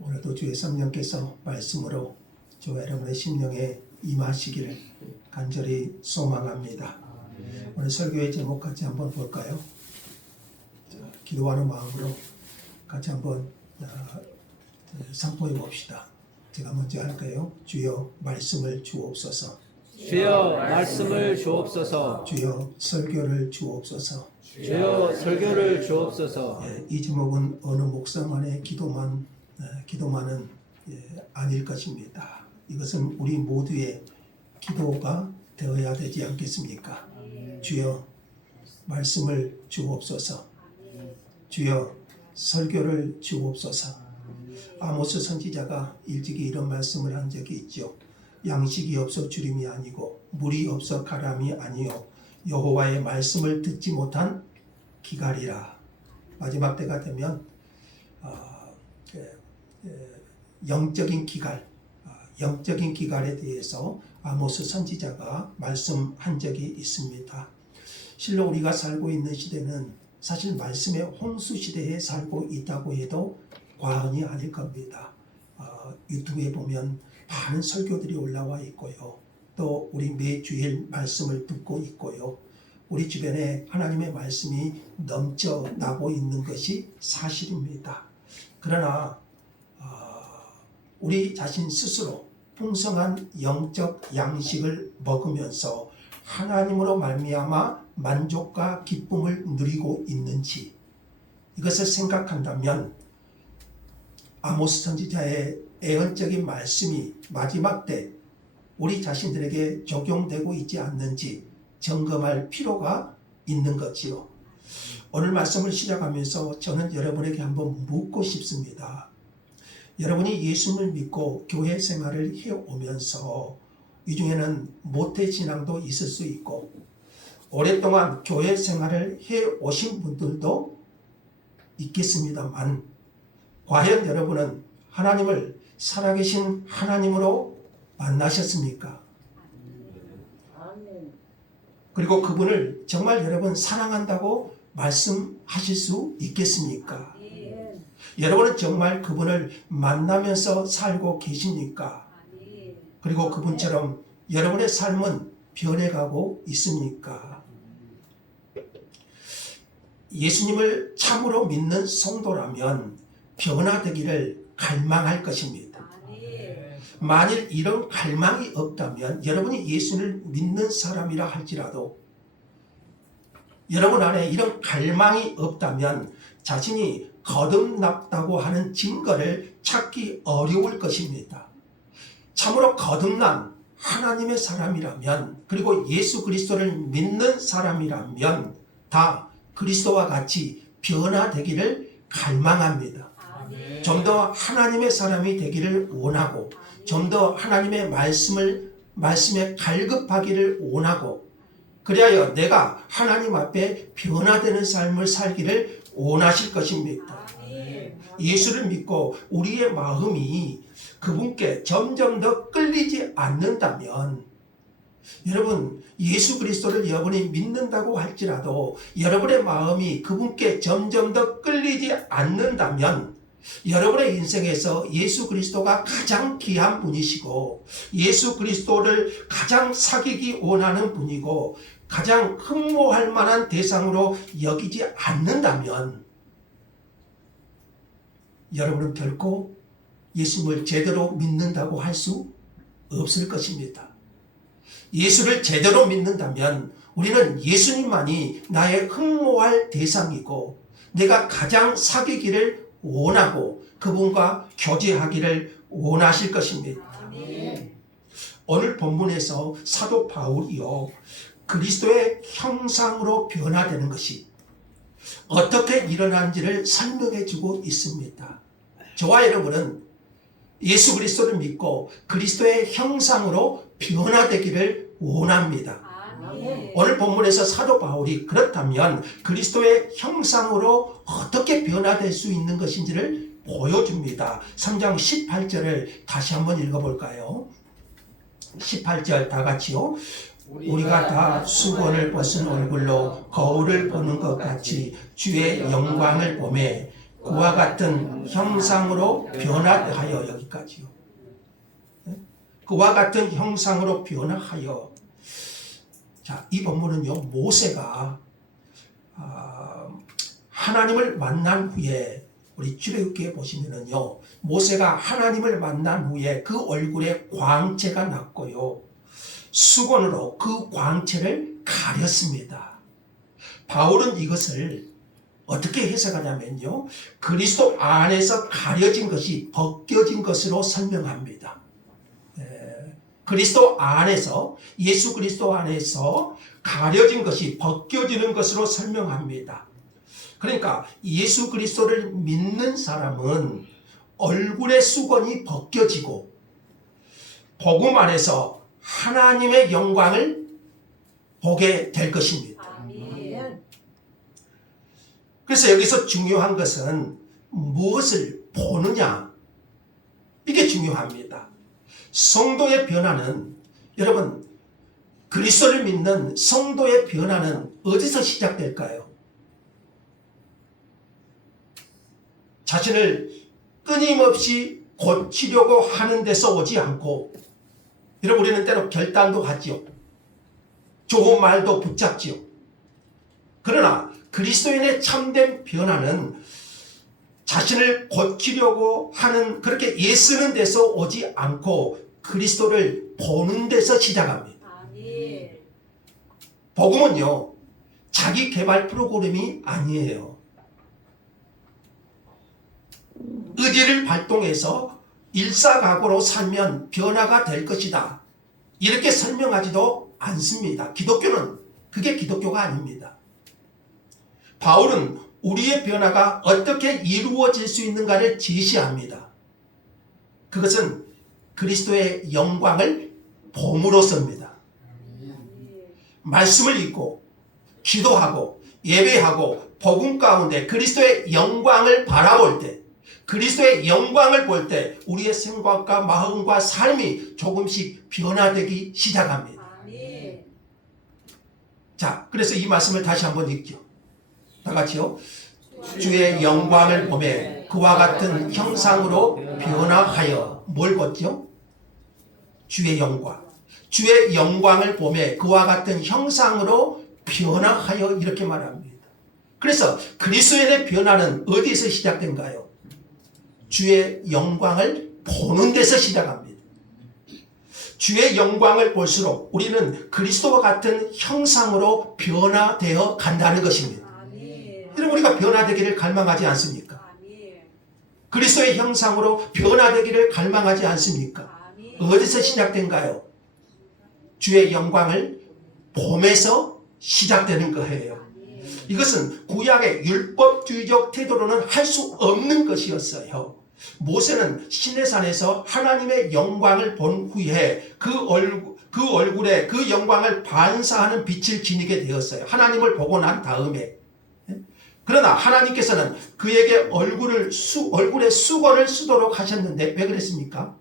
오늘도 주의 성령께서 말씀으로 저 여러분의 심령에 임하시기를 간절히 소망합니다. 오늘 설교의 제목 같이 한번 볼까요? 기도하는 마음으로 같이 한번 선포해 봅시다. 제가 먼저 할까요? 주여 말씀을 주옵소서. 주여 말씀을 주옵소서. 주여 설교를 주옵소서. 주여 설교를 주옵소서. 이 제목은 어느 목사만의 기도만은 아닐 것입니다. 이것은 우리 모두의 기도가 되어야 되지 않겠습니까? 주여 말씀을 주옵소서. 주여 설교를 주옵소서. 아모스 선지자가 일찍이 이런 말씀을 한 적이 있죠. 양식이 없어 주림이 아니고 물이 없어 가람이 아니요 여호와의 말씀을 듣지 못한 기갈이라. 마지막 때가 되면 영적인 기갈에 대해서 아모스 선지자가 말씀한 적이 있습니다. 실로 우리가 살고 있는 시대는 사실 말씀의 홍수 시대에 살고 있다고 해도 과언이 아닐 겁니다. 유튜브에 보면 많은 설교들이 올라와 있고요. 또 우리 매주일 말씀을 듣고 있고요. 우리 주변에 하나님의 말씀이 넘쳐나고 있는 것이 사실입니다. 그러나 우리 자신 스스로 풍성한 영적 양식을 먹으면서 하나님으로 말미암아 만족과 기쁨을 누리고 있는지 이것을 생각한다면 아모스 선지자의 애언적인 말씀이 마지막 때 우리 자신들에게 적용되고 있지 않는지 점검할 필요가 있는 거지요. 오늘 말씀을 시작하면서 저는 여러분에게 한번 묻고 싶습니다. 여러분이 예수를 믿고 교회 생활을 해오면서 이 중에는 모태신앙도 있을 수 있고 오랫동안 교회 생활을 해오신 분들도 있겠습니다만 과연 여러분은 하나님을 살아계신 하나님으로 만나셨습니까? 그리고 그분을 정말 여러분 사랑한다고 말씀하실 수 있겠습니까? 여러분은 정말 그분을 만나면서 살고 계십니까? 그리고 그분처럼 여러분의 삶은 변해가고 있습니까? 예수님을 참으로 믿는 성도라면 변화되기를 갈망할 것입니다. 만일 이런 갈망이 없다면 여러분이 예수를 믿는 사람이라 할지라도 여러분 안에 이런 갈망이 없다면 자신이 거듭났다고 하는 증거를 찾기 어려울 것입니다. 참으로 거듭난 하나님의 사람이라면 그리고 예수 그리스도를 믿는 사람이라면 다 그리스도와 같이 변화되기를 갈망합니다. 좀 더 하나님의 사람이 되기를 원하고 좀 더 하나님의 말씀에 갈급하기를 원하고 그리하여 내가 하나님 앞에 변화되는 삶을 살기를 원하실 것입니다. 예수를 믿고 우리의 마음이 그분께 점점 더 끌리지 않는다면 여러분 예수 그리스도를 여러분이 믿는다고 할지라도 여러분의 마음이 그분께 점점 더 끌리지 않는다면 여러분의 인생에서 예수 그리스도가 가장 귀한 분이시고 예수 그리스도를 가장 사귀기 원하는 분이고 가장 흠모할 만한 대상으로 여기지 않는다면 여러분은 결코 예수님을 제대로 믿는다고 할 수 없을 것입니다. 예수를 제대로 믿는다면 우리는 예수님만이 나의 흠모할 대상이고 내가 가장 사귀기를 원하고 그분과 교제하기를 원하실 것입니다. 오늘 본문에서 사도 바울이요 그리스도의 형상으로 변화되는 것이 어떻게 일어난지를 설명해 주고 있습니다. 저와 여러분은 예수 그리스도를 믿고 그리스도의 형상으로 변화되기를 원합니다. 오늘 본문에서 사도 바울이 그렇다면 그리스도의 형상으로 어떻게 변화될 수 있는 것인지를 보여줍니다. 3장 18절을 다시 한번 읽어볼까요? 18절 다 같이요. 우리가 다 수건을 벗은 얼굴로 거울을 보는 것 같이 주의 영광을 보매 그와 같은 형상으로 변화하여 여기까지요. 그와 같은 형상으로 변화하여 자, 이 본문은요 모세가 하나님을 만난 후에 우리 출애굽기에 보시면은요 모세가 하나님을 만난 후에 그 얼굴에 광채가 났고요 수건으로 그 광채를 가렸습니다. 바울은 이것을 어떻게 해석하냐면요 그리스도 안에서 가려진 것이 벗겨진 것으로 설명합니다. 그리스도 안에서 예수 그리스도 안에서 가려진 것이 벗겨지는 것으로 설명합니다. 그러니까 예수 그리스도를 믿는 사람은 얼굴의 수건이 벗겨지고 복음 안에서 하나님의 영광을 보게 될 것입니다. 그래서 여기서 중요한 것은 무엇을 보느냐 이게 중요합니다. 성도의 변화는 여러분 그리스도를 믿는 성도의 변화는 어디서 시작될까요? 자신을 끊임없이 고치려고 하는 데서 오지 않고 여러분 우리는 때로 결단도 하지요. 좋은 말도 붙잡지요. 그러나 그리스도인의 참된 변화는 자신을 고치려고 하는 그렇게 애쓰는 데서 오지 않고 그리스도를 보는 데서 시작합니다. 복음은요 자기 개발 프로그램이 아니에요. 의지를 발동해서 일사각오로 살면 변화가 될 것이다 이렇게 설명하지도 않습니다. 기독교는 그게 기독교가 아닙니다. 바울은 우리의 변화가 어떻게 이루어질 수 있는가를 제시합니다. 그것은 그리스도의 영광을 봄으로써입니다. 말씀을 읽고 기도하고 예배하고 복음 가운데 그리스도의 영광을 바라볼 때 그리스도의 영광을 볼 때 우리의 생각과 마음과 삶이 조금씩 변화되기 시작합니다. 자, 그래서 이 말씀을 다시 한번 읽죠. 다 같이요. 주의 영광을 보매 그와 같은 형상으로 변화하여 뭘 봤죠? 주의 영광. 주의 영광을 보매 그와 같은 형상으로 변화하여 이렇게 말합니다. 그래서 그리스도인의 변화는 어디에서 시작된가요? 주의 영광을 보는 데서 시작합니다. 주의 영광을 볼수록 우리는 그리스도와 같은 형상으로 변화되어 간다는 것입니다. 여러분, 우리가 변화되기를 갈망하지 않습니까? 그리스도의 형상으로 변화되기를 갈망하지 않습니까? 어디서 시작된가요? 주의 영광을 보면서 시작되는 거예요. 이것은 구약의 율법주의적 태도로는 할 수 없는 것이었어요. 모세는 시내산에서 하나님의 영광을 본 후에 그 얼굴에 그 영광을 반사하는 빛을 지니게 되었어요. 하나님을 보고 난 다음에. 그러나 하나님께서는 그에게 얼굴에 수건을 쓰도록 하셨는데 왜 그랬습니까?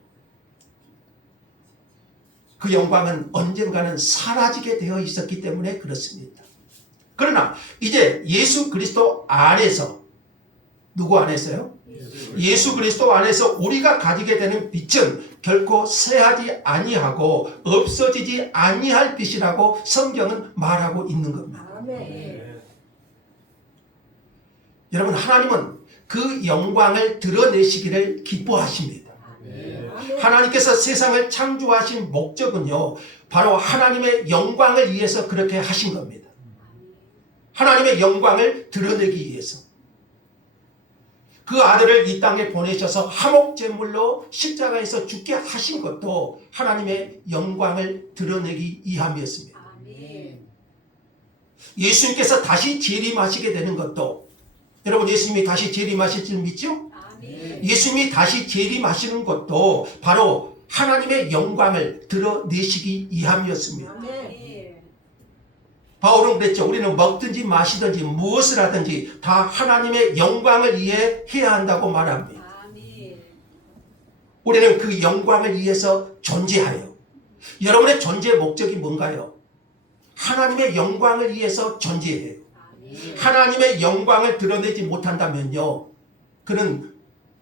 그 영광은 언젠가는 사라지게 되어 있었기 때문에 그렇습니다. 그러나 이제 예수 그리스도 안에서, 누구 안에서요? 예수 그리스도 안에서 우리가 가지게 되는 빛은 결코 쇠하지 아니하고 없어지지 아니할 빛이라고 성경은 말하고 있는 겁니다. 여러분, 하나님은 그 영광을 드러내시기를 기뻐하십니다. 하나님께서 세상을 창조하신 목적은요, 바로 하나님의 영광을 위해서 그렇게 하신 겁니다. 하나님의 영광을 드러내기 위해서. 그 아들을 이 땅에 보내셔서 화목제물로 십자가에서 죽게 하신 것도 하나님의 영광을 드러내기 위함이었습니다. 예수님께서 다시 재림하시게 되는 것도, 여러분, 예수님이 다시 재림하실 줄 믿죠? 예수님이 다시 재림하시는 것도 바로 하나님의 영광을 드러내시기 위함이었습니다. 바울은 그랬죠. 우리는 먹든지 마시든지 무엇을 하든지 다 하나님의 영광을 위해 해야 한다고 말합니다. 우리는 그 영광을 위해서 존재하여. 여러분의 존재 목적이 뭔가요? 하나님의 영광을 위해서 존재해요. 하나님의 영광을 드러내지 못한다면요, 그는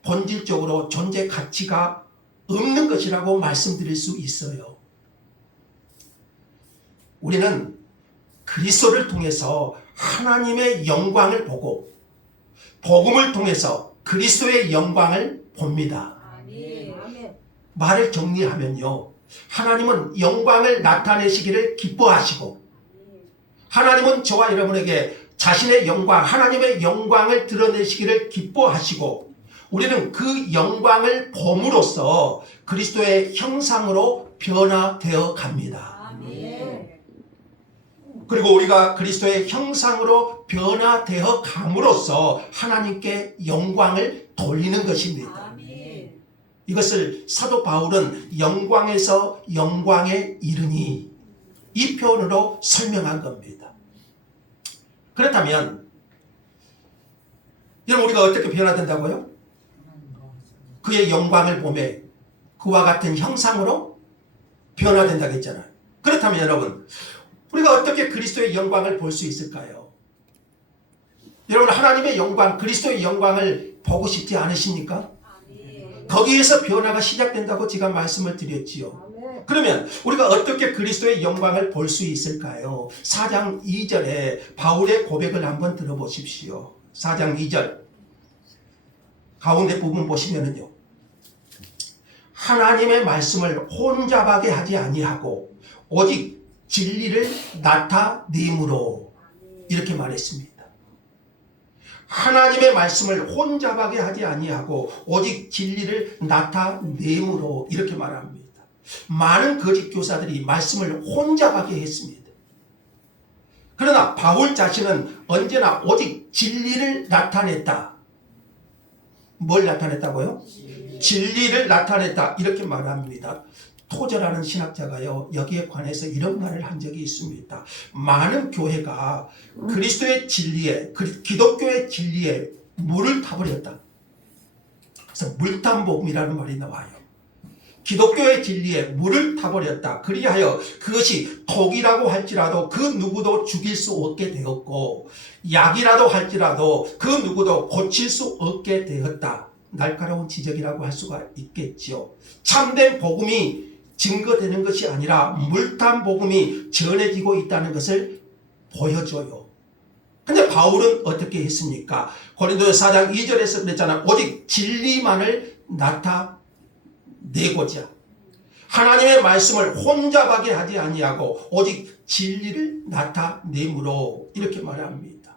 본질적으로 존재 가치가 없는 것이라고 말씀드릴 수 있어요. 우리는 그리스도를 통해서 하나님의 영광을 보고 복음을 통해서 그리스도의 영광을 봅니다. 말을 정리하면요, 하나님은 영광을 나타내시기를 기뻐하시고, 하나님은 저와 여러분에게 자신의 영광, 하나님의 영광을 드러내시기를 기뻐하시고, 우리는 그 영광을 봄으로써 그리스도의 형상으로 변화되어 갑니다. 그리고 우리가 그리스도의 형상으로 변화되어 감으로써 하나님께 영광을 돌리는 것입니다. 이것을 사도 바울은 영광에서 영광에 이르니, 이 표현으로 설명한 겁니다. 그렇다면 여러분, 우리가 어떻게 변화된다고요? 그의 영광을 보며 그와 같은 형상으로 변화된다고 했잖아요. 그렇다면 여러분, 우리가 어떻게 그리스도의 영광을 볼 수 있을까요? 여러분, 하나님의 영광, 그리스도의 영광을 보고 싶지 않으십니까? 거기에서 변화가 시작된다고 제가 말씀을 드렸지요. 그러면 우리가 어떻게 그리스도의 영광을 볼 수 있을까요? 4장 2절에 바울의 고백을 한번 들어보십시오. 4장 2절 가운데 부분 보시면은요, 하나님의 말씀을 혼잡하게 하지 아니하고 오직 진리를 나타내므로, 이렇게 말했습니다. 하나님의 말씀을 혼잡하게 하지 아니하고 오직 진리를 나타내므로, 이렇게 말합니다. 많은 거짓 교사들이 말씀을 혼잡하게 했습니다. 그러나 바울 자신은 언제나 오직 진리를 나타냈다. 뭘 나타냈다고요? 진리를 나타냈다, 이렇게 말합니다. 토저라는 신학자가요, 여기에 관해서 이런 말을 한 적이 있습니다. 많은 교회가 그리스도의 진리에, 기독교의 진리에 물을 타버렸다. 그래서 물탄복음이라는 말이 나와요. 기독교의 진리에 물을 타버렸다. 그리하여 그것이 독이라고 할지라도 그 누구도 죽일 수 없게 되었고, 약이라도 할지라도 그 누구도 고칠 수 없게 되었다. 날카로운 지적이라고 할 수가 있겠지요. 참된 복음이 증거되는 것이 아니라 물탄 복음이 전해지고 있다는 것을 보여줘요. 근데 바울은 어떻게 했습니까? 고린도서 4장 2절에서 그랬잖아. 오직 진리만을 나타내고자 하나님의 말씀을 혼잡하게 하지 아니하고 오직 진리를 나타내므로 이렇게 말합니다.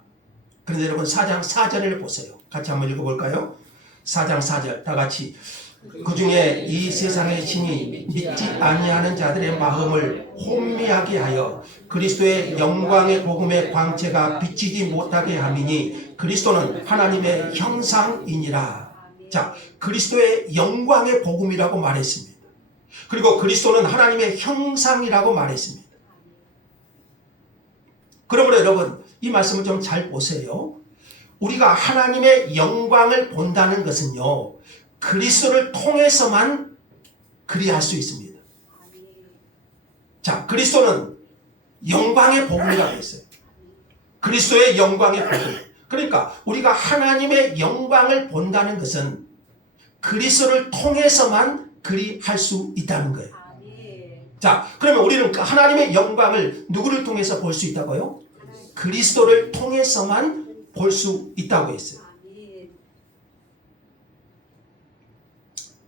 그런데 여러분 4장 4절을 보세요. 같이 한번 읽어볼까요? 4장 4절 다 같이 그 중에 이 세상의 신이 믿지 아니하는 자들의 마음을 혼미하게 하여 그리스도의 영광의 복음의 광채가 비치지 못하게 함이니 그리스도는 하나님의 형상이니라. 자, 그리스도의 영광의 복음이라고 말했습니다. 그리고 그리스도는 하나님의 형상이라고 말했습니다. 그러므로 여러분 이 말씀을 좀 잘 보세요. 우리가 하나님의 영광을 본다는 것은요, 그리스도를 통해서만 그리할 수 있습니다. 자, 그리스도는 영광의 복음이라고 했어요. 그리스도의 영광의 복음. 그러니까 우리가 하나님의 영광을 본다는 것은 그리스도를 통해서만 그리할 수 있다는 거예요. 자, 그러면 우리는 하나님의 영광을 누구를 통해서 볼 수 있다고요? 그리스도를 통해서만 볼 수 있다고 했어요.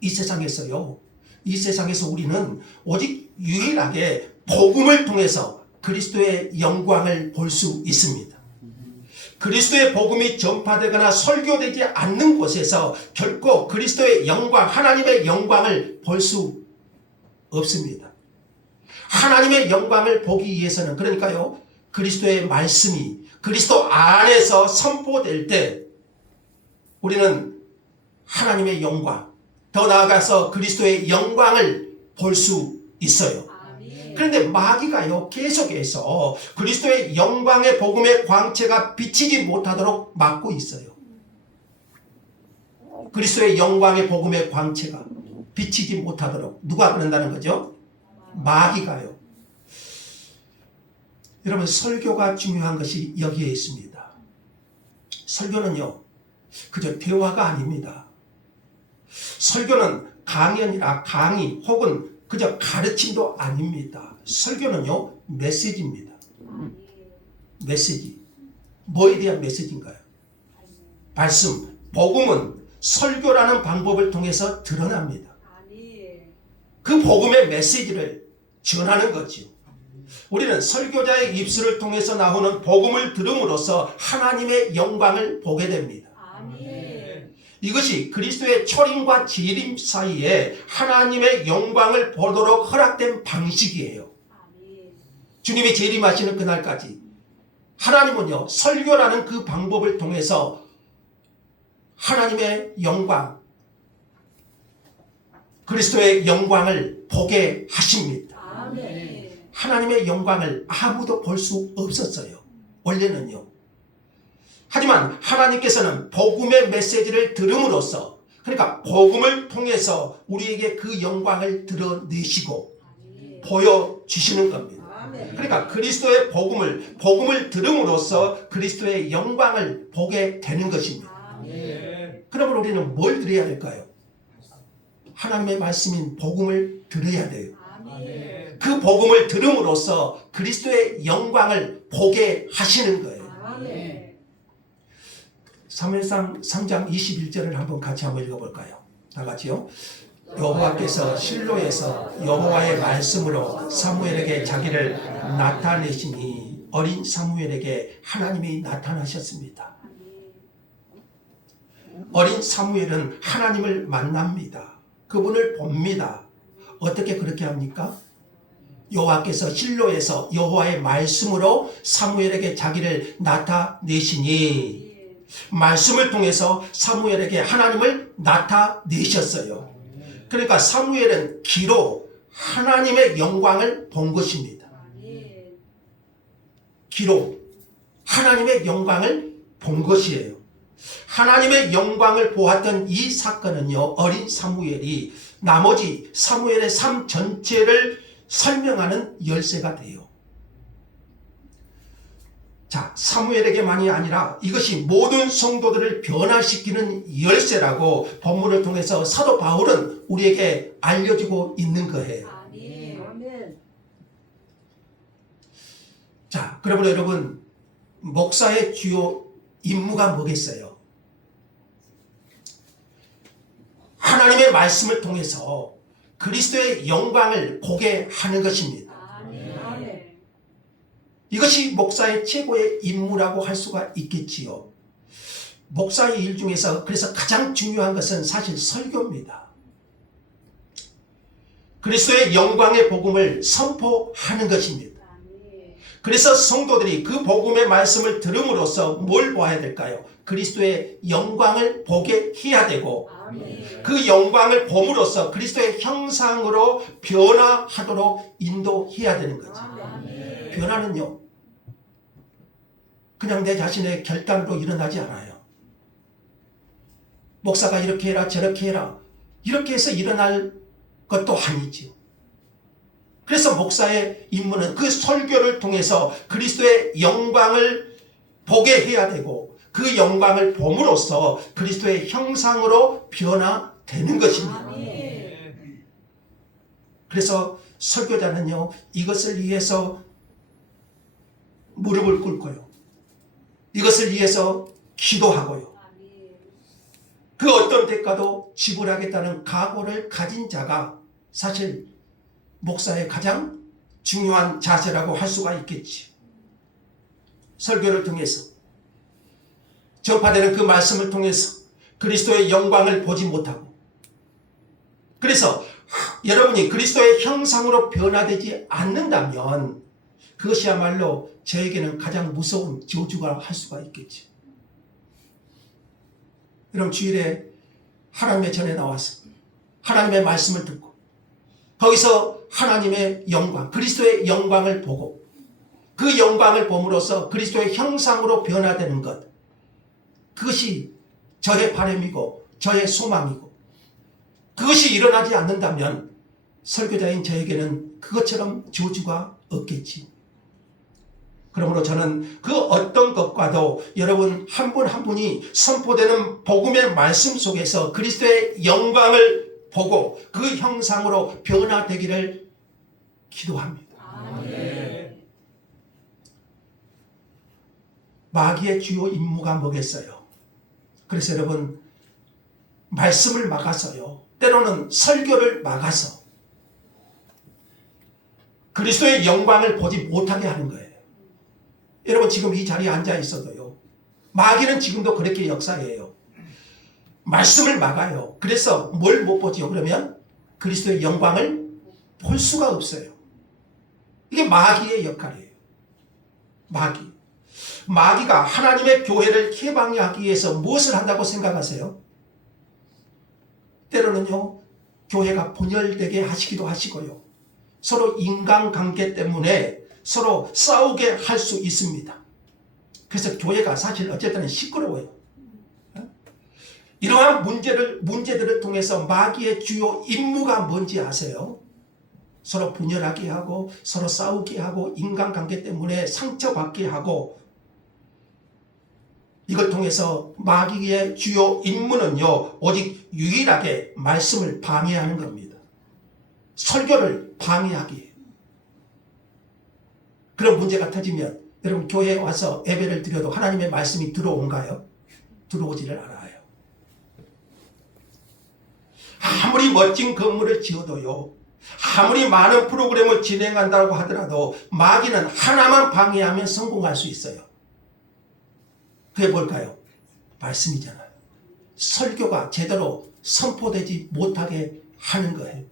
이 세상에서요, 이 세상에서 우리는 오직 유일하게 복음을 통해서 그리스도의 영광을 볼 수 있습니다. 그리스도의 복음이 전파되거나 설교되지 않는 곳에서 결코 그리스도의 영광, 하나님의 영광을 볼 수 없습니다. 하나님의 영광을 보기 위해서는 그러니까요, 그리스도의 말씀이 그리스도 안에서 선포될 때 우리는 하나님의 영광, 더 나아가서 그리스도의 영광을 볼 수 있어요. 그런데 마귀가요, 계속해서 그리스도의 영광의 복음의 광채가 비치지 못하도록 막고 있어요. 그리스도의 영광의 복음의 광채가 비치지 못하도록 누가 그런다는 거죠? 마귀가요. 여러분, 설교가 중요한 것이 여기에 있습니다. 설교는요, 그저 대화가 아닙니다. 설교는 강연이나 강의 혹은 그저 가르침도 아닙니다. 설교는요, 메시지입니다. 메시지. 뭐에 대한 메시지인가요? 말씀. 복음은 설교라는 방법을 통해서 드러납니다. 그 복음의 메시지를 전하는 거죠. 우리는 설교자의 입술을 통해서 나오는 복음을 들음으로써 하나님의 영광을 보게 됩니다. 이것이 그리스도의 초림과 재림 사이에 하나님의 영광을 보도록 허락된 방식이에요. 주님이 재림하시는 그날까지 하나님은요, 설교라는 그 방법을 통해서 하나님의 영광, 그리스도의 영광을 보게 하십니다. 하나님의 영광을 아무도 볼 수 없었어요. 원래는요. 하지만 하나님께서는 복음의 메시지를 들음으로써, 그러니까 복음을 통해서 우리에게 그 영광을 드러내시고 보여주시는 겁니다. 그러니까 그리스도의 복음을 들음으로써 그리스도의 영광을 보게 되는 것입니다. 그러면 우리는 뭘 드려야 될까요? 하나님의 말씀인 복음을 들어야 돼요. 그 복음을 들음으로써 그리스도의 영광을 보게 하시는 거예요. 사무엘상 3장 21절을 한번 같이 한번 읽어볼까요? 다 같이요. 여호와께서 실로에서 여호와의 말씀으로 사무엘에게 자기를 나타내시니 어린 사무엘에게 하나님이 나타나셨습니다. 어린 사무엘은 하나님을 만납니다. 그분을 봅니다. 어떻게 그렇게 합니까? 여호와께서 실로에서 여호와의 말씀으로 사무엘에게 자기를 나타내시니, 말씀을 통해서 사무엘에게 하나님을 나타내셨어요. 그러니까 사무엘은 귀로 하나님의 영광을 본 것입니다. 귀로 하나님의 영광을 본 것이에요. 하나님의 영광을 보았던 이 사건은요, 어린 사무엘이 나머지 사무엘의 삶 전체를 설명하는 열쇠가 돼요. 자, 사무엘에게만이 아니라 이것이 모든 성도들을 변화시키는 열쇠라고 본문을 통해서 사도 바울은 우리에게 알려주고 있는 거예요. 자, 그러므로 여러분, 목사의 주요 임무가 뭐겠어요? 하나님의 말씀을 통해서 그리스도의 영광을 보게 하는 것입니다. 이것이 목사의 최고의 임무라고 할 수가 있겠지요. 목사의 일 중에서 그래서 가장 중요한 것은 사실 설교입니다. 그리스도의 영광의 복음을 선포하는 것입니다. 그래서 성도들이 그 복음의 말씀을 들음으로써 뭘 보아야 될까요? 그리스도의 영광을 보게 해야 되고 그 영광을 봄으로써 그리스도의 형상으로 변화하도록 인도해야 되는 거죠. 변화는요, 그냥 내 자신의 결단으로 일어나지 않아요. 목사가 이렇게 해라 저렇게 해라 이렇게 해서 일어날 것도 아니지요. 그래서 목사의 임무는 그 설교를 통해서 그리스도의 영광을 보게 해야 되고 그 영광을 봄으로써 그리스도의 형상으로 변화되는 것입니다. 그래서 설교자는요, 이것을 위해서 무릎을 꿇고요, 이것을 위해서 기도하고요, 그 어떤 대가도 지불하겠다는 각오를 가진 자가 사실 목사의 가장 중요한 자세라고 할 수가 있겠지. 설교를 통해서 전파되는 그 말씀을 통해서 그리스도의 영광을 보지 못하고, 그래서 여러분이 그리스도의 형상으로 변화되지 않는다면 그것이야말로 저에게는 가장 무서운 저주가 할 수가 있겠지. 여러분, 주일에 하나님의 전에 나와서 하나님의 말씀을 듣고 거기서 하나님의 영광, 그리스도의 영광을 보고 그 영광을 봄으로써 그리스도의 형상으로 변화되는 것, 그것이 저의 바람이고 저의 소망이고, 그것이 일어나지 않는다면 설교자인 저에게는 그것처럼 저주가 없겠지. 그러므로 저는 그 어떤 것과도 여러분 한 분 한 분이 선포되는 복음의 말씀 속에서 그리스도의 영광을 보고 그 형상으로 변화되기를 기도합니다. 아멘. 마귀의 주요 임무가 뭐겠어요? 그래서 여러분, 말씀을 막아서요, 때로는 설교를 막아서 그리스도의 영광을 보지 못하게 하는 거예요. 여러분, 지금 이 자리에 앉아 있어도요, 마귀는 지금도 그렇게 역사해요. 말씀을 막아요. 그래서 뭘 못 보지요? 그러면 그리스도의 영광을 볼 수가 없어요. 이게 마귀의 역할이에요. 마귀가 하나님의 교회를 해방하기 위해서 무엇을 한다고 생각하세요? 때로는요, 교회가 분열되게 하시기도 하시고요, 서로 인간관계 때문에 서로 싸우게 할 수 있습니다. 그래서 교회가 사실 어쨌든 시끄러워요. 이러한 문제들을 통해서 마귀의 주요 임무가 뭔지 아세요? 서로 분열하게 하고 서로 싸우게 하고 인간관계 때문에 상처받게 하고, 이걸 통해서 마귀의 주요 임무는요, 오직 유일하게 말씀을 방해하는 겁니다. 설교를 방해하기 해요. 그런 문제가 터지면 여러분, 교회에 와서 예배를 드려도 하나님의 말씀이 들어온가요? 들어오지를 않아요. 아무리 멋진 건물을 지어도요, 아무리 많은 프로그램을 진행한다고 하더라도 마귀는 하나만 방해하면 성공할 수 있어요. 그게 뭘까요? 말씀이잖아요. 설교가 제대로 선포되지 못하게 하는 거예요.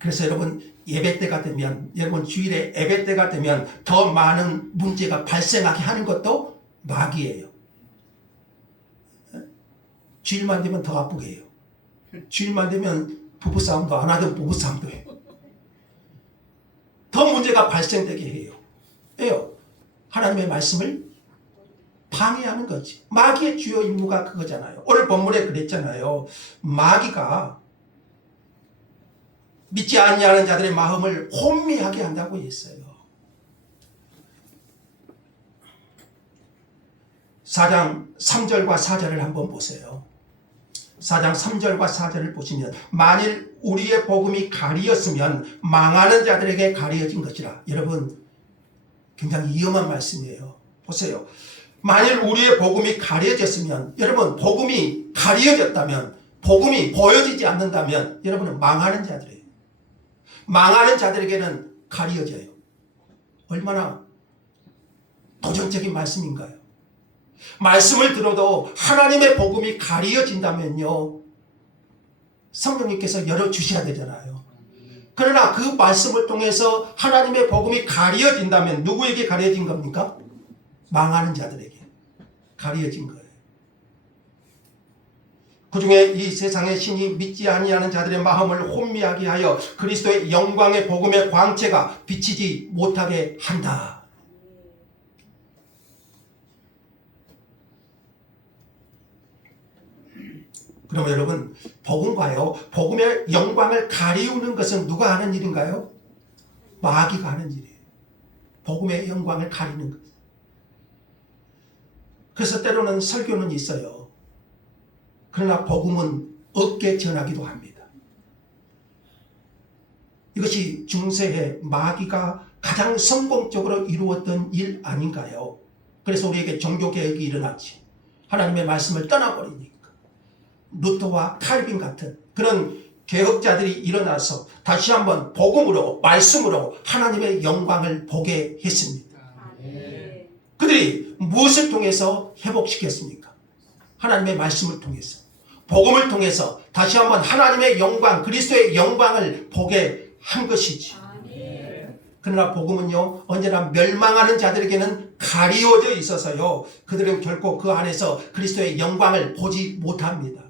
그래서 여러분, 예배 때가 되면, 여러분 주일에 예배 때가 되면 더 많은 문제가 발생하게 하는 것도 마귀예요. 주일만 되면 더 아프게 해요. 주일만 되면 부부싸움도 안 하던 부부싸움도 해요. 더 문제가 발생되게 해요. 왜요? 하나님의 말씀을 방해하는 거지. 마귀의 주요 임무가 그거잖아요. 오늘 본문에 그랬잖아요. 마귀가 믿지 않냐는 자들의 마음을 혼미하게 한다고 했어요. 4장 3절과 4절을 한번 보세요. 4장 3절과 4절을 보시면, 만일 우리의 복음이 가리었으면 망하는 자들에게 가리어진 것이라. 여러분, 굉장히 위험한 말씀이에요. 보세요. 만일 우리의 복음이 가려졌으면, 여러분, 복음이 가려졌다면, 복음이 보여지지 않는다면 여러분은 망하는 자들이에요. 망하는 자들에게는 가려져요. 얼마나 도전적인 말씀인가요? 말씀을 들어도 하나님의 복음이 가려진다면요, 성령님께서 열어주셔야 되잖아요. 그러나 그 말씀을 통해서 하나님의 복음이 가려진다면 누구에게 가려진 겁니까? 망하는 자들에게 가려진 거예요. 그 중에 이 세상의 신이 믿지 아니하는 자들의 마음을 혼미하게 하여 그리스도의 영광의 복음의 광채가 비치지 못하게 한다. 그러면 여러분, 복음과요, 복음의 영광을 가리우는 것은 누가 하는 일인가요? 마귀가 하는 일이에요. 복음의 영광을 가리는 것. 그래서 때로는 설교는 있어요. 그러나 복음은 없게 전하기도 합니다. 이것이 중세에 마귀가 가장 성공적으로 이루었던 일 아닌가요? 그래서 우리에게 종교개혁이 일어났지. 하나님의 말씀을 떠나버리니까. 루터와 칼빈 같은 그런 개혁자들이 일어나서 다시 한번 복음으로, 말씀으로 하나님의 영광을 보게 했습니다. 그들이 무엇을 통해서 회복시켰습니까? 하나님의 말씀을 통해서, 복음을 통해서 다시 한번 하나님의 영광, 그리스도의 영광을 보게 한 것이지. 그러나 복음은요, 언제나 멸망하는 자들에게는 가리워져 있어서요, 그들은 결코 그 안에서 그리스도의 영광을 보지 못합니다.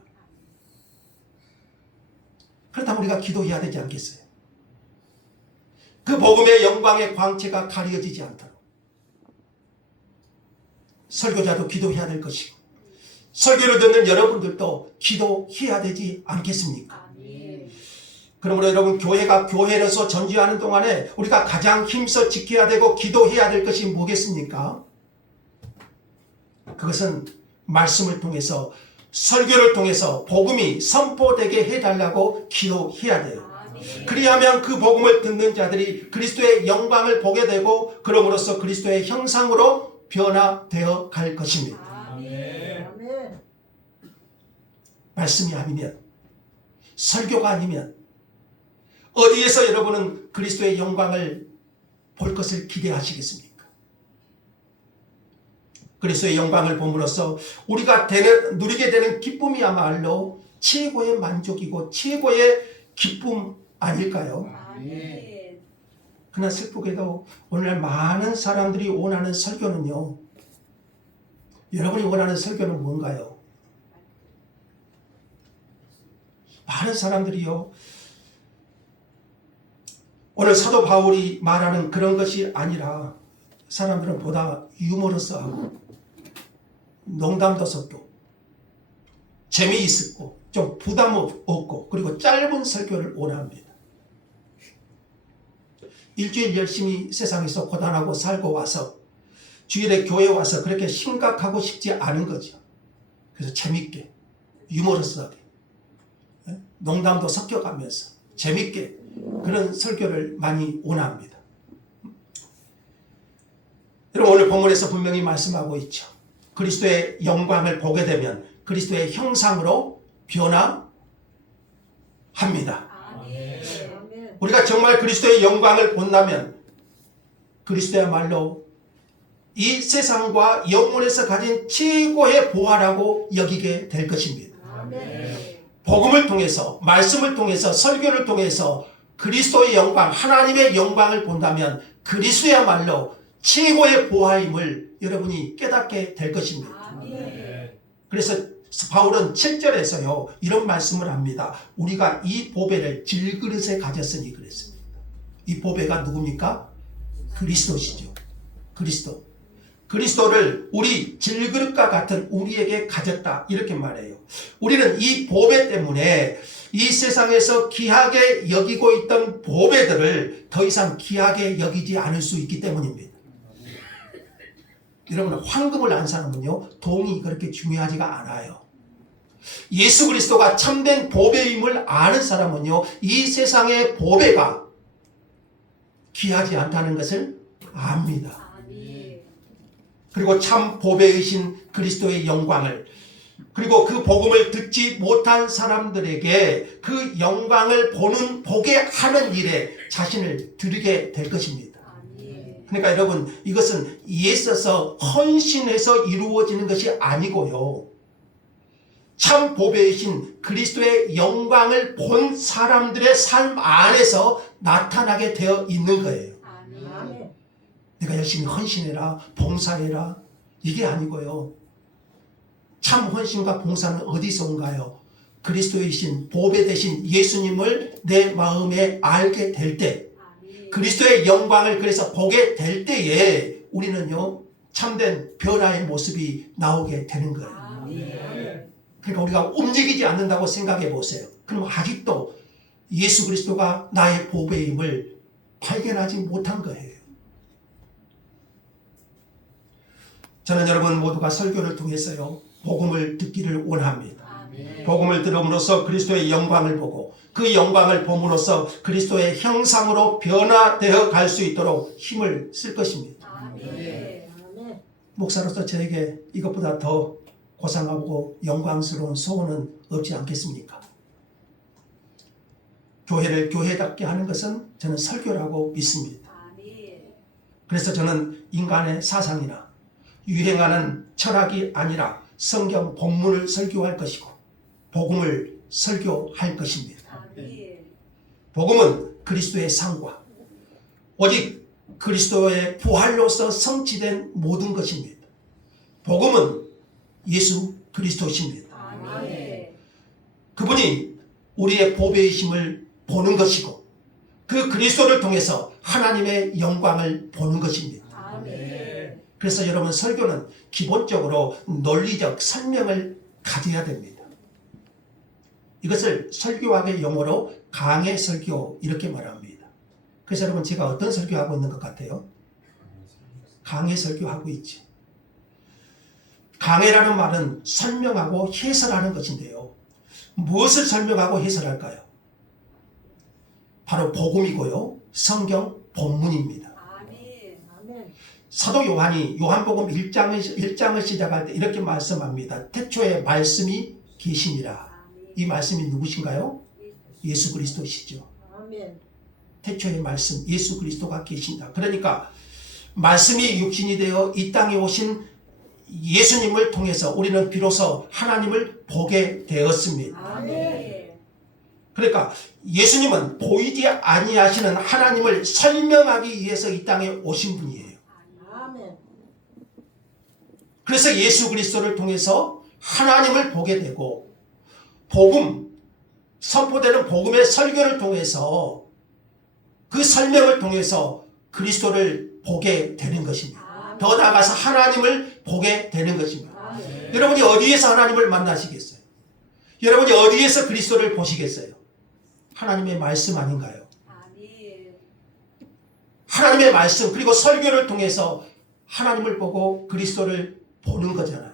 그렇다면 우리가 기도해야 되지 않겠어요? 그 복음의 영광의 광채가 가려지지 않도록 설교자도 기도해야 될 것이고, 설교를 듣는 여러분들도 기도해야 되지 않겠습니까? 그러므로 여러분, 교회가 교회로서 전지하는 동안에 우리가 가장 힘써 지켜야 되고 기도해야 될 것이 뭐겠습니까? 그것은 말씀을 통해서, 설교를 통해서 복음이 선포되게 해달라고 기도해야 돼요. 그리하면 그 복음을 듣는 자들이 그리스도의 영광을 보게 되고, 그럼으로써 그리스도의 형상으로 변화되어 갈 것입니다. 말씀이 아니면, 설교가 아니면 어디에서 여러분은 그리스도의 영광을 볼 것을 기대하시겠습니까? 그리스도의 영광을 봄으로써 우리가 누리게 되는 기쁨이야말로 최고의 만족이고 최고의 기쁨 아닐까요? 그러나 슬프게도 오늘날 많은 사람들이 원하는 설교는요, 여러분이 원하는 설교는 뭔가요? 많은 사람들이요, 오늘 사도 바울이 말하는 그런 것이 아니라 사람들은 보다 유머러스하고 농담도 섞고 재미있고 좀 부담 없고 그리고 짧은 설교를 원합니다. 일주일 열심히 세상에서 고단하고 살고 와서 주일에 교회 와서 그렇게 심각하고 싶지 않은 거죠. 그래서 재밌게, 유머러스하게, 농담도 섞여가면서 재밌게 그런 설교를 많이 원합니다. 여러분, 오늘 본문에서 분명히 말씀하고 있죠. 그리스도의 영광을 보게 되면 그리스도의 형상으로 변화합니다. 우리가 정말 그리스도의 영광을 본다면 그리스도야말로 이 세상과 영혼에서 가진 최고의 보화라고 여기게 될 것입니다. 복음을 통해서, 말씀을 통해서, 설교를 통해서 그리스도의 영광, 하나님의 영광을 본다면 그리스도야말로 최고의 보화임을 여러분이 깨닫게 될 것입니다. 그래서 바울은 7절에서요 이런 말씀을 합니다. 우리가 이 보배를 질그릇에 가졌으니 그랬습니다. 이 보배가 누굽니까? 그리스도시죠. 그리스도를 우리 질그릇과 같은 우리에게 가졌다, 이렇게 말해요. 우리는 이 보배 때문에 이 세상에서 귀하게 여기고 있던 보배들을 더 이상 귀하게 여기지 않을 수 있기 때문입니다. 여러분, 황금을 안 사는군요, 동이 그렇게 중요하지가 않아요. 예수 그리스도가 참된 보배임을 아는 사람은요, 이 세상의 보배가 귀하지 않다는 것을 압니다. 그리고 참 보배이신 그리스도의 영광을, 그리고 그 복음을 듣지 못한 사람들에게 그 영광을 보게 하는 일에 자신을 드리게 될 것입니다. 그러니까 여러분, 이것은 이에 있어서 헌신해서 이루어지는 것이 아니고요, 참 보배이신 그리스도의 영광을 본 사람들의 삶 안에서 나타나게 되어 있는 거예요. 내가 열심히 헌신해라, 봉사해라, 이게 아니고요, 참 헌신과 봉사는 어디서 온가요? 그리스도이신 보배되신 예수님을 내 마음에 알게 될 때, 그리스도의 영광을 그래서 보게 될 때에 우리는요, 참된 변화의 모습이 나오게 되는 거예요. 그러니까 우리가 움직이지 않는다고 생각해 보세요. 그럼 아직도 예수 그리스도가 나의 보배임을 발견하지 못한 거예요. 저는 여러분 모두가 설교를 통해서요, 복음을 듣기를 원합니다. 복음을 들음으로써 그리스도의 영광을 보고 그 영광을 봄으로써 그리스도의 형상으로 변화되어 갈 수 있도록 힘을 쓸 것입니다. 목사로서 저에게 이것보다 더 고상하고 영광스러운 소원은 없지 않겠습니까? 교회를 교회답게 하는 것은 저는 설교라고 믿습니다. 그래서 저는 인간의 사상이나 유행하는 철학이 아니라 성경 본문을 설교할 것이고 복음을 설교할 것입니다. 복음은 그리스도의 상과 오직 그리스도의 부활로서 성취된 모든 것입니다. 복음은 예수 그리스도십니다. 그분이 우리의 보배이심을 보는 것이고 그 그리스도를 통해서 하나님의 영광을 보는 것입니다. 그래서 여러분, 설교는 기본적으로 논리적 설명을 가져야 됩니다. 이것을 설교학의 용어로 강해 설교 이렇게 말합니다. 그래서 여러분, 제가 어떤 설교하고 있는 것 같아요? 강해 설교하고 있죠. 강해라는 말은 설명하고 해설하는 것인데요, 무엇을 설명하고 해설할까요? 바로 복음이고요, 성경 본문입니다. 사도 요한이 요한복음 1장을 시작할 때 이렇게 말씀합니다. 태초에 말씀이 계시니라. 이 말씀이 누구신가요? 예수 그리스도시죠. 태초의 말씀, 예수 그리스도가 계신다. 그러니까 말씀이 육신이 되어 이 땅에 오신 예수님을 통해서 우리는 비로소 하나님을 보게 되었습니다. 그러니까 예수님은 보이지 아니하시는 하나님을 설명하기 위해서 이 땅에 오신 분이에요. 그래서 예수 그리스도를 통해서 하나님을 보게 되고, 복음, 선포되는 복음의 설교를 통해서, 그 설명을 통해서 그리스도를 보게 되는 것입니다. 더 나아가서 하나님을 보게 되는 것입니다. 여러분이 어디에서 하나님을 만나시겠어요? 여러분이 어디에서 그리스도를 보시겠어요? 하나님의 말씀 아닌가요? 하나님의 말씀, 그리고 설교를 통해서 하나님을 보고 그리스도를 보는 거잖아요.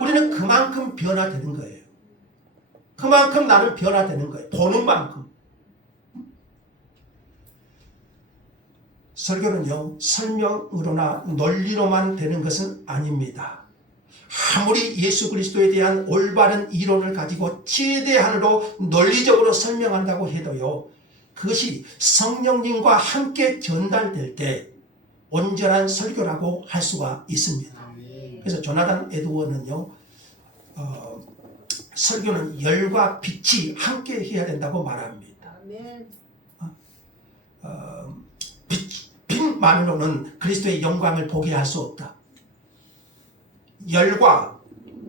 우리는 그만큼 변화되는 거예요. 그만큼 나는 변화되는 거예요. 보는 만큼. 설교는요, 설명으로나 논리로만 되는 것은 아닙니다. 아무리 예수 그리스도에 대한 올바른 이론을 가지고 최대한으로 논리적으로 설명한다고 해도요, 그것이 성령님과 함께 전달될 때 온전한 설교라고 할 수가 있습니다. 그래서 조나단 에드워는요, 설교는 열과 빛이 함께 해야 된다고 말합니다. 빛만으로는 그리스도의 영광을 보게 할 수 없다. 열과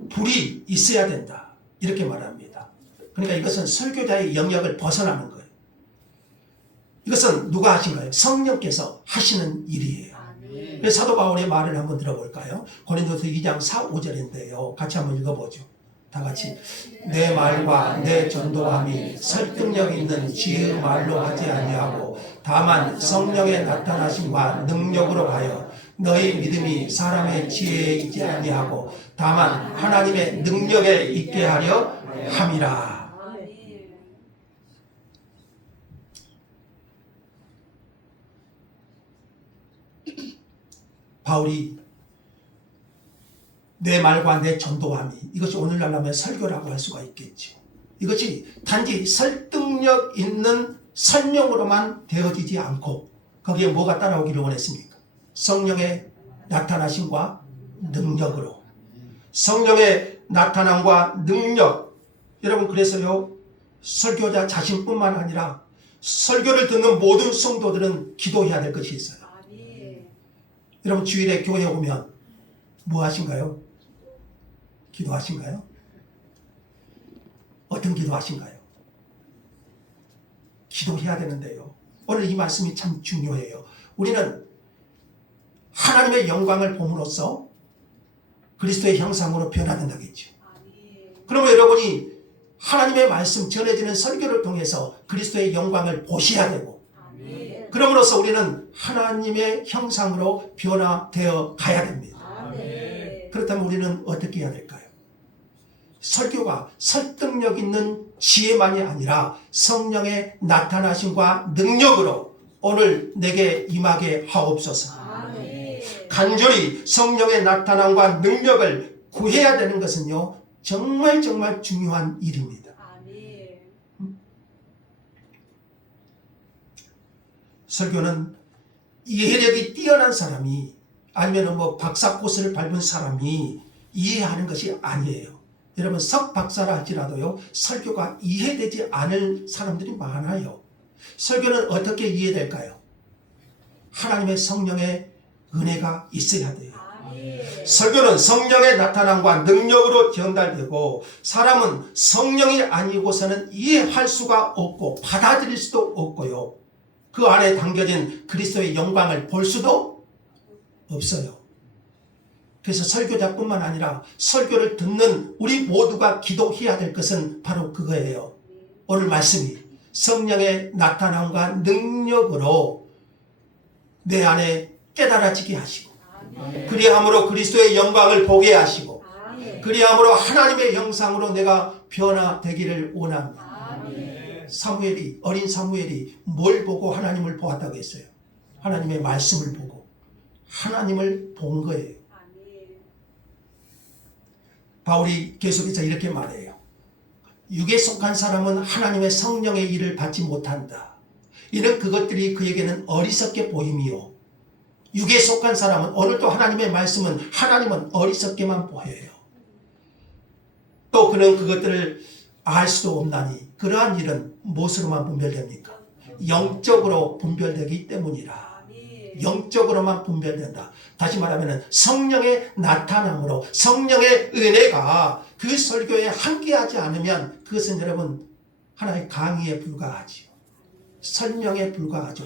불이 있어야 된다. 이렇게 말합니다. 그러니까 이것은 설교자의 영역을 벗어나는 거예요. 이것은 누가 하신가요? 성령께서 하시는 일이에요. 그래서 사도 바울의 말을 한번 들어볼까요? 고린도서 2장 4, 5절인데요. 같이 한번 읽어보죠. 다 같이. 내 말과 내 전도함이 설득력 있는 지혜의 말로 하지 아니하고 다만 성령의 나타나심과 능력으로 하여 너희 믿음이 사람의 지혜에 있지 아니하고 다만 하나님의 능력에 있게 하려 함이라. 바울이 내 말과 내 전도함이 이것이 오늘날 하면 설교라고 할 수가 있겠죠. 이것이 단지 설득력 있는 설명으로만 되어지지 않고 거기에 뭐가 따라오기를 원했습니까? 성령의 나타나심과 능력으로. 성령의 나타남과 능력. 여러분 그래서요 설교자 자신뿐만 아니라 설교를 듣는 모든 성도들은 기도해야 될 것이 있어요. 여러분 주일에 교회에 오면 뭐 하신가요? 기도하신가요? 어떤 기도하신가요? 기도해야 되는데요. 오늘 이 말씀이 참 중요해요. 우리는 하나님의 영광을 봄으로써 그리스도의 형상으로 변화된다겠죠. 그러면 여러분이 하나님의 말씀 전해지는 설교를 통해서 그리스도의 영광을 보셔야 되고 그럼으로써 우리는 하나님의 형상으로 변화되어 가야 됩니다. 그렇다면 우리는 어떻게 해야 될까요? 설교가 설득력 있는 지혜만이 아니라 성령의 나타나심과 능력으로 오늘 내게 임하게 하옵소서. 간절히 성령의 나타남과 능력을 구해야 되는 것은요 정말 중요한 일입니다. 설교는 이해력이 뛰어난 사람이 아니면 뭐 박사 코스를 밟은 사람이 이해하는 것이 아니에요. 여러분 석박사라 할지라도요 설교가 이해되지 않을 사람들이 많아요. 설교는 어떻게 이해될까요? 하나님의 성령의 은혜가 있어야 돼요. 설교는 성령의 나타남과 능력으로 전달되고 사람은 성령이 아니고서는 이해할 수가 없고 받아들일 수도 없고요. 그 안에 담겨진 그리스도의 영광을 볼 수도 없어요. 그래서 설교자뿐만 아니라 설교를 듣는 우리 모두가 기도해야 될 것은 바로 그거예요. 오늘 말씀이 성령의 나타남과 능력으로 내 안에 깨달아지게 하시고 그리함으로 그리스도의 영광을 보게 하시고 그리함으로 하나님의 형상으로 내가 변화되기를 원합니다. 사무엘이 어린 사무엘이 뭘 보고 하나님을 보았다고 했어요? 하나님의 말씀을 보고 하나님을 본 거예요. 바울이 계속해서 이렇게 말해요. 육에 속한 사람은 하나님의 성령의 일을 받지 못한다. 이는 그것들이 그에게는 어리석게 보임이요. 육에 속한 사람은 오늘도 하나님의 말씀은 하나님은 어리석게만 보여요. 또 그는 그것들을 알 수도 없나니 그러한 일은 무엇으로만 분별됩니까? 영적으로 분별되기 때문이라. 영적으로만 분별된다. 다시 말하면 성령의 나타남으로 성령의 은혜가 그 설교에 함께하지 않으면 그것은 여러분 하나의 강의에 불과하지요. 설명에 불과하죠.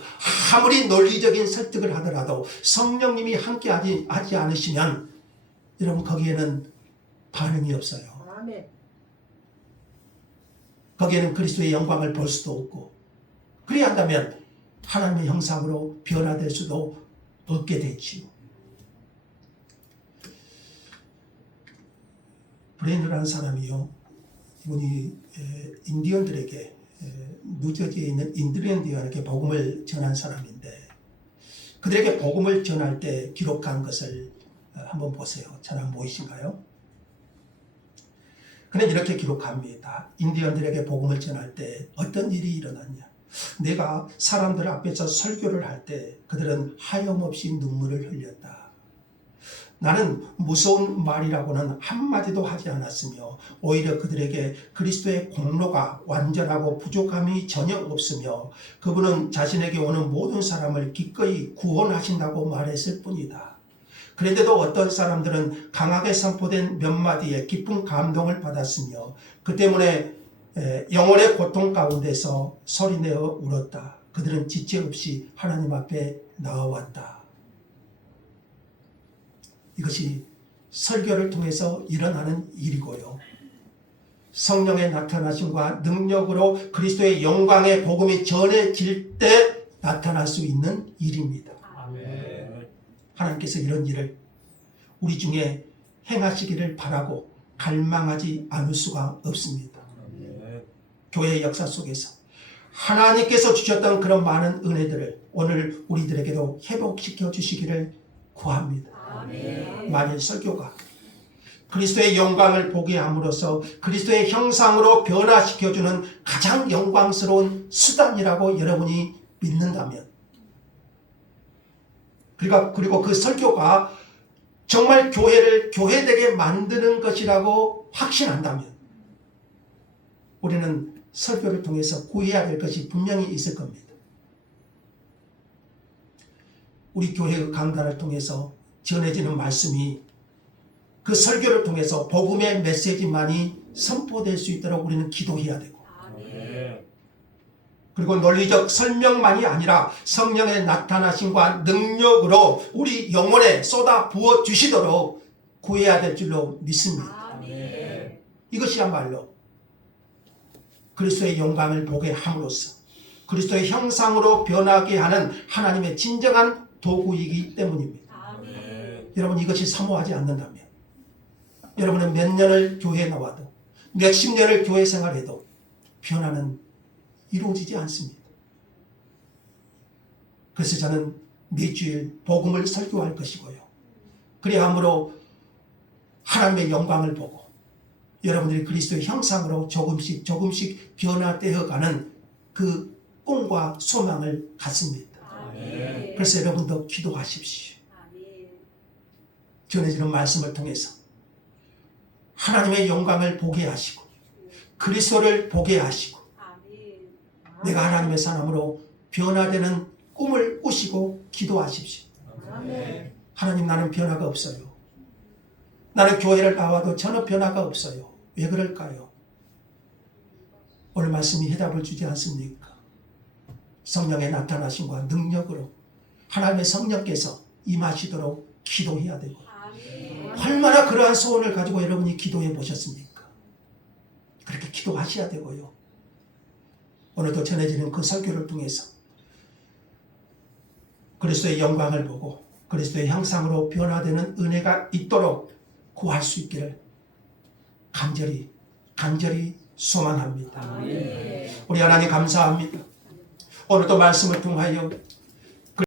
아무리 논리적인 설득을 하더라도 성령님이 함께하지 않으시면 여러분 거기에는 반응이 없어요. 거기에는 그리스도의 영광을 볼 수도 없고 그래야 한다면 하나님의 형상으로 변화될 수도 없게 되지요. 브레인드라는 사람이요. 이분이 인디언들에게 뉴저지에 있는 인디언들에게 복음을 전한 사람인데 그들에게 복음을 전할 때 기록한 것을 한번 보세요. 저랑 보이신가요? 그는 이렇게 기록합니다. 인디언들에게 복음을 전할 때 어떤 일이 일어났냐. 내가 사람들 앞에서 설교를 할 때 그들은 하염없이 눈물을 흘렸다. 나는 무서운 말이라고는 한마디도 하지 않았으며 오히려 그들에게 그리스도의 공로가 완전하고 부족함이 전혀 없으며 그분은 자신에게 오는 모든 사람을 기꺼이 구원하신다고 말했을 뿐이다. 그런데도 어떤 사람들은 강하게 선포된 몇 마디에 깊은 감동을 받았으며 그 때문에 영혼의 고통 가운데서 소리내어 울었다. 그들은 지체 없이 하나님 앞에 나와왔다. 이것이 설교를 통해서 일어나는 일이고요. 성령의 나타나심과 능력으로 그리스도의 영광의 복음이 전해질 때 나타날 수 있는 일입니다. 아멘. 하나님께서 이런 일을 우리 중에 행하시기를 바라고 갈망하지 않을 수가 없습니다. 아멘. 교회의 역사 속에서 하나님께서 주셨던 그런 많은 은혜들을 오늘 우리들에게도 회복시켜 주시기를 구합니다. 아멘. 만일 설교가 그리스도의 영광을 보게 함으로써 그리스도의 형상으로 변화시켜주는 가장 영광스러운 수단이라고 여러분이 믿는다면, 그리고 그 설교가 정말 교회를 교회되게 만드는 것이라고 확신한다면 우리는 설교를 통해서 구해야 될 것이 분명히 있을 겁니다. 우리 교회의 강단을 통해서 전해지는 말씀이 그 설교를 통해서 복음의 메시지만이 선포될 수 있도록 우리는 기도해야 되고, 그리고 논리적 설명만이 아니라 성령의 나타나심과 능력으로 우리 영혼에 쏟아 부어 주시도록 구해야 될 줄로 믿습니다. 이것이야말로 그리스도의 영광을 보게 함으로써 그리스도의 형상으로 변하게 하는 하나님의 진정한 도구이기 때문입니다. 여러분, 이것이 사모하지 않는다면 여러분은 몇 년을 교회에 나와도 몇십 년을 교회 생활해도 변화는 이루어지지 않습니다. 그래서 저는 매주일 복음을 설교할 것이고요. 그래야 함으로 하나님의 영광을 보고 여러분들이 그리스도의 형상으로 조금씩 변화되어 가는 그 꿈과 소망을 갖습니다. 그래서 여러분도 기도하십시오. 전해지는 말씀을 통해서 하나님의 영광을 보게 하시고 그리스도를 보게 하시고 내가 하나님의 사람으로 변화되는 꿈을 꾸시고 기도하십시오. 하나님, 나는 변화가 없어요. 나는 교회를 나와도 전혀 변화가 없어요. 왜 그럴까요? 오늘 말씀이 해답을 주지 않습니까? 성령의 나타나심과 능력으로 하나님의 성령께서 임하시도록 기도해야 되고, 얼마나 그러한 소원을 가지고 여러분이 기도해 보셨습니까? 그렇게 기도하셔야 되고요. 오늘도 전해지는 그 설교를 통해서 그리스도의 영광을 보고 그리스도의 형상으로 변화되는 은혜가 있도록 구할 수 있기를 간절히 소망합니다. 우리 하나님 감사합니다. 오늘도 말씀을 통하여